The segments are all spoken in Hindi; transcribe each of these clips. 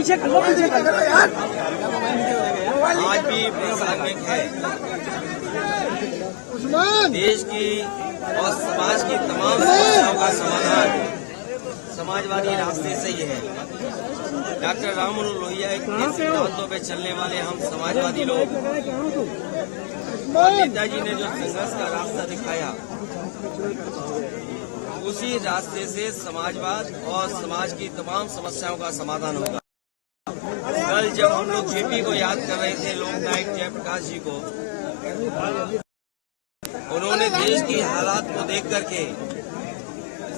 पीछे आज भी प्रासंगिक है। देश की और समाज की तमाम समस्याओं का समाधान समाजवादी रास्ते से ही है। डॉक्टर राम मनोहर लोहिया के सिद्धांतों पे चलने वाले हम समाजवादी लोग और नेताजी ने जो संघर्ष का रास्ता दिखाया, उसी रास्ते से समाजवाद और समाज की तमाम समस्याओं का समाधान होगा। कल जब हम लोग जेपी को याद कर रहे थे, लोकनायक जयप्रकाश जी को, उन्होंने देश की हालात को देख करके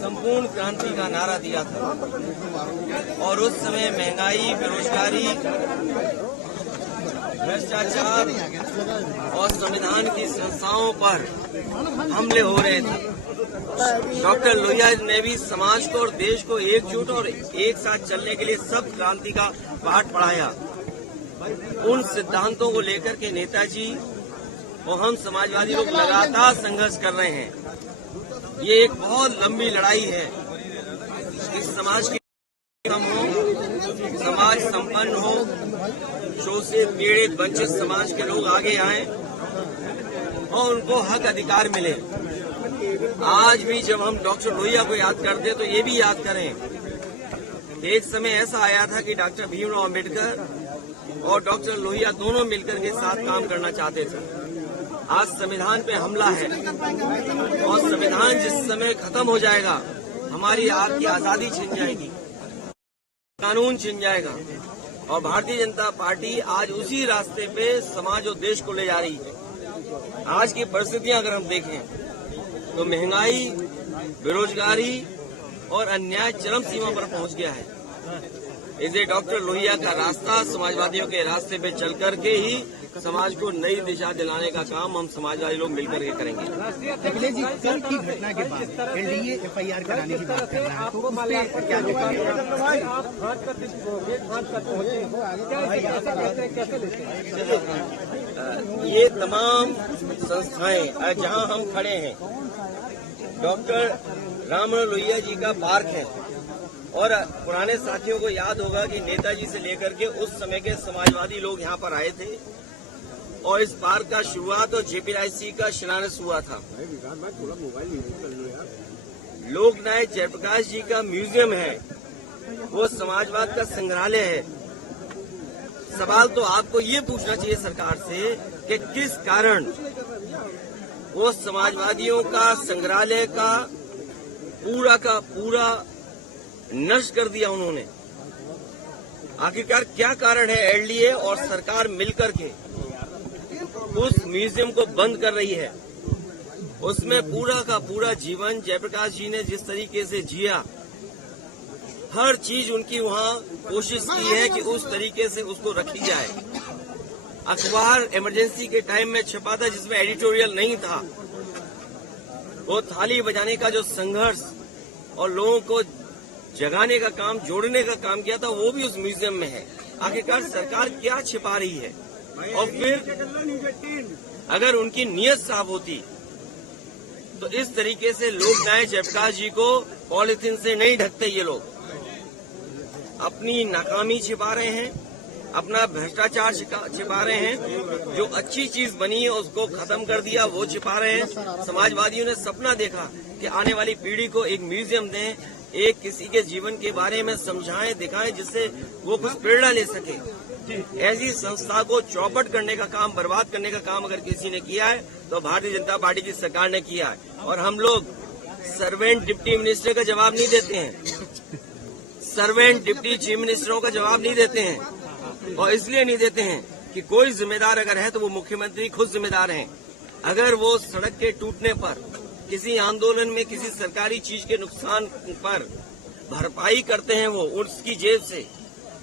संपूर्ण क्रांति का नारा दिया था और उस समय महंगाई, बेरोजगारी, भ्रष्टाचार और संविधान की संस्थाओं पर हमले हो रहे थे। डॉक्टर लोहिया ने भी समाज को और देश को एकजुट और एक साथ चलने के लिए सब क्रांति का पाठ पढ़ाया। उन सिद्धांतों को लेकर के नेताजी और हम समाजवादी लोग लगातार संघर्ष कर रहे हैं। ये एक बहुत लंबी लड़ाई है। इस समाज की कम हो, समाज संपन्न हो, शोषित, पीड़ित, वंचित समाज के लोग आगे आएं और उनको हक अधिकार मिले। आज भी जब हम डॉक्टर लोहिया को याद करते हैं तो ये भी याद करें, एक समय ऐसा आया था कि डॉक्टर भीमराव अम्बेडकर और डॉक्टर लोहिया दोनों मिलकर के साथ काम करना चाहते थे। आज संविधान पे हमला है और संविधान जिस समय खत्म हो जाएगा, हमारी आपकी आजादी छिन जाएगी, कानून छिन जाएगा और भारतीय जनता पार्टी आज उसी रास्ते पे समाज और देश को ले जा रही है। आज की परिस्थितियां अगर हम देखें तो महंगाई, बेरोजगारी और अन्याय चरम सीमा पर पहुंच गया है। इसे डॉक्टर लोहिया का रास्ता, समाजवादियों के रास्ते पे चल करके ही समाज को नई दिशा दिलाने का काम हम समाजवादी लोग मिलकर के करेंगे। अखिलेश जी, कल की घटना के बाद एलडीए एफआईआर कराने की बात कर रहा है, तो उस पर क्या ये तमाम संस्थाएं जहां हम खड़े हैं, डॉक्टर राम मनोहर लोहिया जी का पार्क है और पुराने साथियों को याद होगा कि नेताजी से लेकर के उस समय के समाजवादी लोग यहाँ पर आए थे और इस पार्क का शुरुआत और जेपीआईसी का शिलान्यास हुआ था। लोकनायक जयप्रकाश जी का म्यूजियम है, वो समाजवाद का संग्रहालय है। सवाल तो आपको ये पूछना चाहिए सरकार से कि किस कारण वो समाजवादियों का संग्रहालय का पूरा नष्ट कर दिया उन्होंने। आखिरकार क्या कारण है? एलडीए और सरकार मिलकर के उस म्यूजियम को बंद कर रही है। उसमें पूरा का पूरा जीवन जयप्रकाश जी ने जिस तरीके से जिया, हर चीज उनकी वहां कोशिश की है कि उस तरीके से उसको रखी जाए। अखबार इमरजेंसी के टाइम में छपा था जिसमें एडिटोरियल नहीं था। वो थाली बजाने का जो संघर्ष और लोगों को जगाने का काम, जोड़ने का काम किया था, वो भी उस म्यूजियम में है। आखिरकार सरकार क्या छिपा रही है? और फिर अगर उनकी नीयत साफ होती तो इस तरीके से लोकनायक जयप्रकाश जी को पॉलिथीन से नहीं ढकते। ये लोग अपनी नाकामी छिपा रहे हैं, अपना भ्रष्टाचार छिपा रहे हैं, जो अच्छी चीज बनी है उसको खत्म कर दिया वो छिपा रहे हैं। समाजवादियों ने सपना देखा कि आने वाली पीढ़ी को एक म्यूजियम दें, एक किसी के जीवन के बारे में समझाएं, दिखाएं, जिससे वो कुछ प्रेरणा ले सके। ऐसी संस्था को चौपट करने का काम, बर्बाद करने का काम अगर किसी ने किया है तो भारतीय जनता पार्टी की सरकार ने किया है। और हम लोग सर्वेंट डिप्टी मिनिस्टर का जवाब नहीं देते हैं, सर्वेंट डिप्टी चीफ मिनिस्टरों का जवाब नहीं देते हैं। और इसलिए नहीं देते हैं कि कोई जिम्मेदार अगर है तो वो मुख्यमंत्री खुद जिम्मेदार हैं। अगर वो सड़क के टूटने पर, किसी आंदोलन में किसी सरकारी चीज के नुकसान पर भरपाई करते हैं वो उसकी जेब से,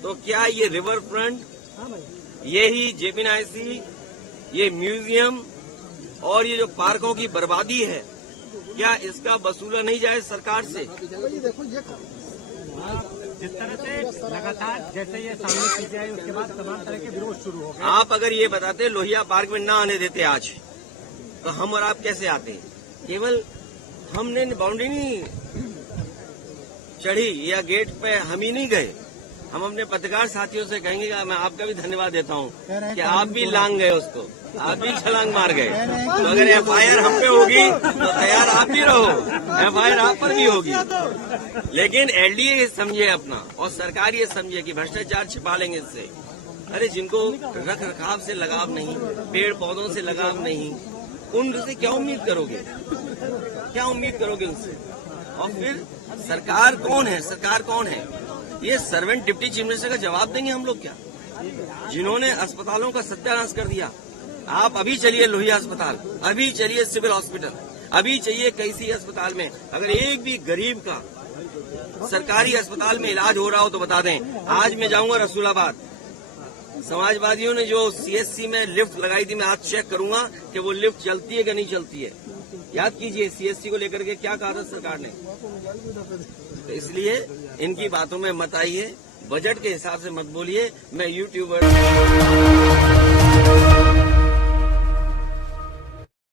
तो क्या ये रिवर फ्रंट, यही जेपीआईसी, ये म्यूजियम और ये जो पार्कों की बर्बादी है, क्या इसका वसूला नहीं जाए सरकार से? जिस तरह से लगातार जैसे ये सामने चीजें आई, उसके बाद तमाम तरह के विरोध शुरू हो गए। आप अगर ये बताते लोहिया पार्क में ना आने देते आज, तो हम और आप कैसे आते? केवल हमने बाउंड्री नहीं चढ़ी या गेट पे हम ही नहीं गए, हम अपने पत्रकार साथियों से कहेंगे कि मैं आपका भी धन्यवाद देता हूँ कि आप भी लांग गए उसको, आप भी छलांग मार गए। तो अगर एफआईआर हम पे होगी तो तैयार आप भी रहो, एफआईआर आप पर भी होगी। लेकिन एलडीए ये समझे अपना और सरकार ये समझे कि भ्रष्टाचार छिपा लेंगे इससे। अरे जिनको रख रखाव से लगाव नहीं, पेड़ पौधों से लगाव नहीं, उनसे क्या उम्मीद करोगे, क्या उम्मीद करोगे उनसे? और फिर सरकार कौन है, सरकार कौन है? ये सर्वेंट डिप्टी चीफ मिनिस्टर का जवाब देंगे हम लोग क्या, जिन्होंने अस्पतालों का सत्यानाश कर दिया। आप अभी चलिए लोहिया अस्पताल, अभी चलिए सिविल हॉस्पिटल, अभी चाहिए कैसी अस्पताल में अगर एक भी गरीब का सरकारी अस्पताल में इलाज हो रहा हो तो बता दें। आज मैं जाऊंगा रसूलाबाद, समाजवादियों ने जो सीएससी में लिफ्ट लगाई थी, मैं आज चेक करूंगा कि वो लिफ्ट चलती है कि नहीं चलती है। याद कीजिए सीएससी को लेकर के क्या कहा था सरकार ने। तो इसलिए इनकी बातों में मत आइए, बजट के हिसाब से मत बोलिए। मैं यूट्यूबर